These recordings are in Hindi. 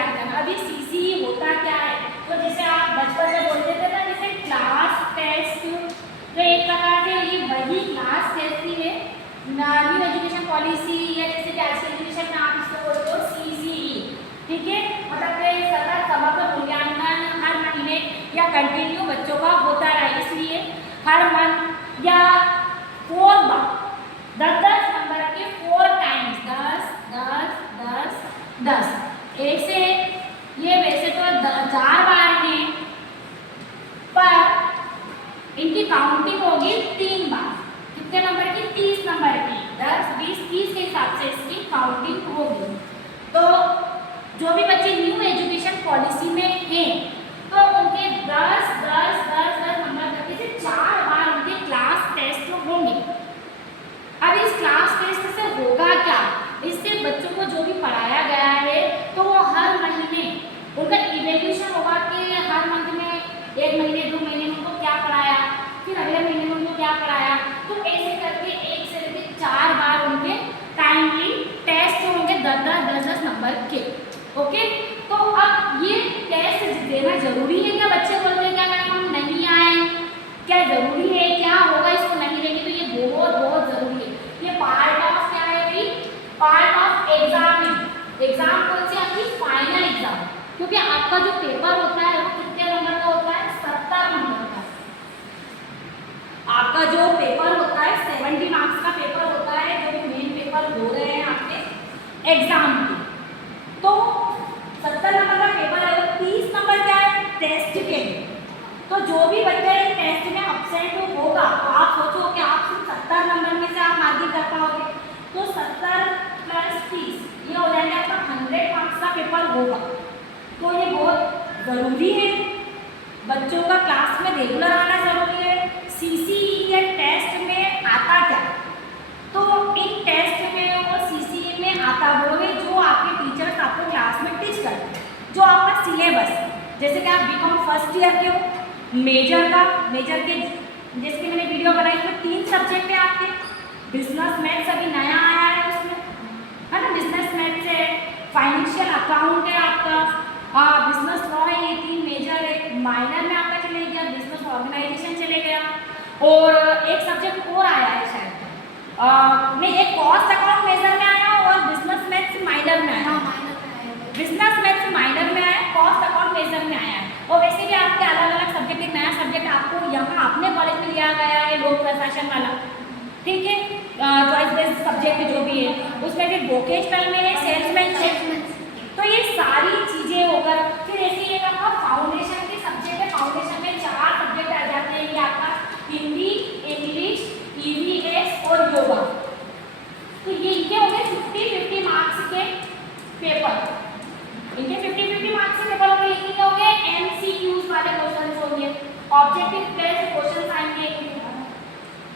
मूल्यांकन। अभी सीसी होता क्या है, तो जैसे आप बचपन में बोलते थे ना, जैसे क्लास टेस्ट, तो एक प्रकार से ये वही क्लास टेस्ट ही है, न्यू एजुकेशन पॉलिसी, या जैसे कि आज के एजुकेशन में आप इसको बोलते हो सीसीई, ठीक है। मतलब सतत समग्र मूल्यांकन हर महीने या कंटिन्यू बच्चों का होता रहा, इसलिए हर मंथ या 4 बार 10-10 नंबर के 4 टाइम्स 10 एक से ये वैसे तो 4 बार हैं, पर इनकी काउंटिंग होगी 3 बार। कितने नंबर की? 30 नंबर की। 10, 20, 30 के हिसाब से इसकी काउंटिंग होगी। तो जो भी बच्चे न्यू एजुकेशन पॉलिसी में हैं, तो उनके 10 नंबर तक से 4 बार उनके क्लास टेस्ट होंगे। अब इस क्लास टेस्ट से होगा क्या? इससे बच्चों को जो भी पढ़ाया गया है, तो वो हर महीने उनका इवैल्यूएशन होगा कि हर मंथ में 1 महीने 2 महीने में उनको क्या पढ़ाया, फिर अगले महीने में उनको क्या पढ़ाया। तो ऐसे करके 1 से लेकर 4 बार उनके टाइमली टेस्ट होंगे 10-10 नंबर के। ओके, तो अब ये टेस्ट देना जरूरी है क्या? बच्चे बोलते हैं क्या मैम हम नहीं आए, क्या जरूरी है, क्या होगा इसको नहीं देंगे? तो ये बहुत जरूरी है। ये पार्ट ऑफ क्या है भाई? पार्ट ऑफ एग्जाम है। एग्जाम कौन सी? आपकी फाइनल एग्जाम, क्योंकि आपका जो पेपर होता है वो कितने नंबर का होता है? 70 नंबर का। आपका जो पेपर होता है 70 मार्क्स का पेपर होता है, जो मेन पेपर हो रहे हैं आपके एग्जाम के। तो 70 नंबर का पेपर है, 30 नंबर क्या है? टेस्ट के। तो जो भी बच्चा इस टेस्ट में अपसेंट होगा, तो आप सोचो कि आप सिर्फ 70 नंबर में से आप मार्किंग कर पाओगे, तो 70 + 30 ये हो जाएगा आपका 100 मार्क्स का पेपर होगा। तो ये बहुत ज़रूरी है, बच्चों का क्लास में रेगुलर आना ज़रूरी है। सीसीई टेस्ट में आता क्या? तो इन टेस्ट में और सीसीई में आता वो है जो आपके टीचर्स आपको क्लास में टीच करते हैं, जो आपका सिलेबस, जैसे कि आप बीकॉम फर्स्ट ईयर के हो, मेजर के जिसकी मैंने वीडियो बनाई, इसमें 3 सब्जेक्ट है आपके। बिजनेस मैथ्स अभी नया आया है उसमें, है ना, बिजनेस मैथ्स है, फाइनेंशियल अकाउंट है आपका, बिजनेस लॉ है, ये 3 मेजर है। माइनर में आपका चले गया बिजनेस ऑर्गेनाइजेशन चले गया, और एक सब्जेक्ट और आया है शायद, नहीं, एक कॉस्ट अकाउंट मेजर में आया और बिजनेस मैथ्स माइनर में आया। बिजनेस मैथ्स माइनर में आया, कॉस्ट अकाउंट मेजर में आया। और वैसे भी आपके अलग अलग सब्जेक्ट, एक नया सब्जेक्ट आपको यहाँ अपने कॉलेज में लिया गया है, लोक प्रशासन वाला, ठीक है, चॉइस बेस्ड सब्जेक्ट जो भी है, उसमें फिर वोकेशनल में है सेल्समैनशिप। तो ये सारी चीज़ें होकर फिर ऐसे एक आपका फाउंडेशन के सब्जेक्ट है। फाउंडेशन में 4 सब्जेक्ट आ जाते हैं, ये आपका हिंदी, इंग्लिश, ईवीएस और योगा। तो ये इनके हो गए 50-50 मार्क्स के पेपर, इनके 50-50 मार्क्स के पेपर होंगे। लेकिन क्या होंगे? एमसीक्यूज वाले क्वेश्चन होंगे, ऑब्जेक्टिव बेस्ड क्वेश्चन आएंगे,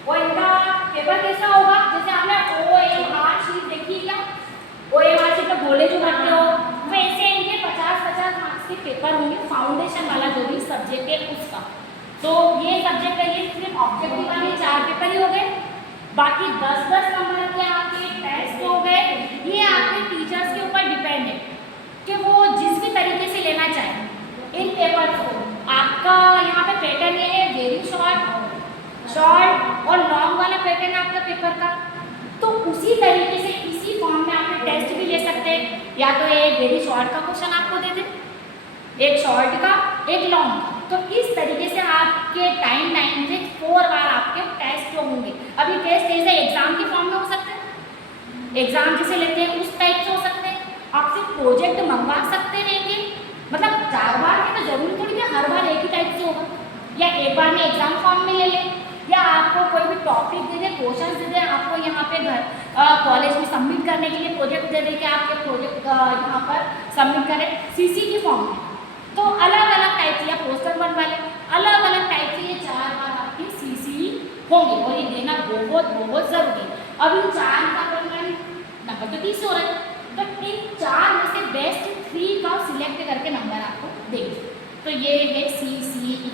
और इनका पेपर कैसा होगा? जैसे आपने ओएमआर शीट देखी क्या? ओएमआर शीट में गोले जो भरते हो, वैसे इनके 50-50 मार्क्स के पेपर होंगे, फाउंडेशन वाला जो भी सब्जेक्ट है उसका। तो ये सब्जेक्ट है, ये सिर्फ ऑब्जेक्टिव वाले 4 पेपर ही हो गए। बाकी 10-10 नंबर के आपके टेस्ट हो गए। ये आपके टीचर्स के ऊपर डिपेंड है कि वो जिस भी तरीके से लेना चाहें इन पेपर्स को। आपका यहाँ पे पैटर्न ये है, वेरी शॉर्ट और लॉन्ग वाला पैटर्न आपका पेपर का। तो उसी तरीके से इसी फॉर्म में आप टेस्ट भी ले सकते हैं, या तो एक वेरी शॉर्ट का क्वेश्चन आपको दे दे, एक शॉर्ट का, एक लॉन्ग। तो इस तरीके से आपके टाइम से 4 बार आपके टेस्ट होंगे। अभी टेस्ट ऐसे एग्जाम के फॉर्म में हो सकते हैं, एग्जाम जैसे लेते हैं उस टाइप से हो सकते हैं, आपसे प्रोजेक्ट मंगवा सकते हैं कि मतलब 4 बार में तो जरूरी थोड़ी है हर बार एक ही टाइप से होगा, या एक बार में एग्जाम फॉर्म में ले लें, या आपको कोई भी टॉपिक दे दे, क्वेश्चन दे दे, आपको यहाँ पे कॉलेज में सबमिट करने के लिए प्रोजेक्ट दे दे कि आपके प्रोजेक्ट यहाँ पर सबमिट करें सीसी की फॉर्म में। तो अलग अलग टाइप से, या पोस्टर बनवा लें, अलग अलग टाइप से ये 4 बार आपकी सीसी होंगे, और ये देना बहुत ज़रूरी है। अब इन 4 का नंबर तो 30 हो रहा है, तो इन 4 में से बेस्ट 3 का सिलेक्ट करके नंबर आपको देंगे। तो ये है CCE।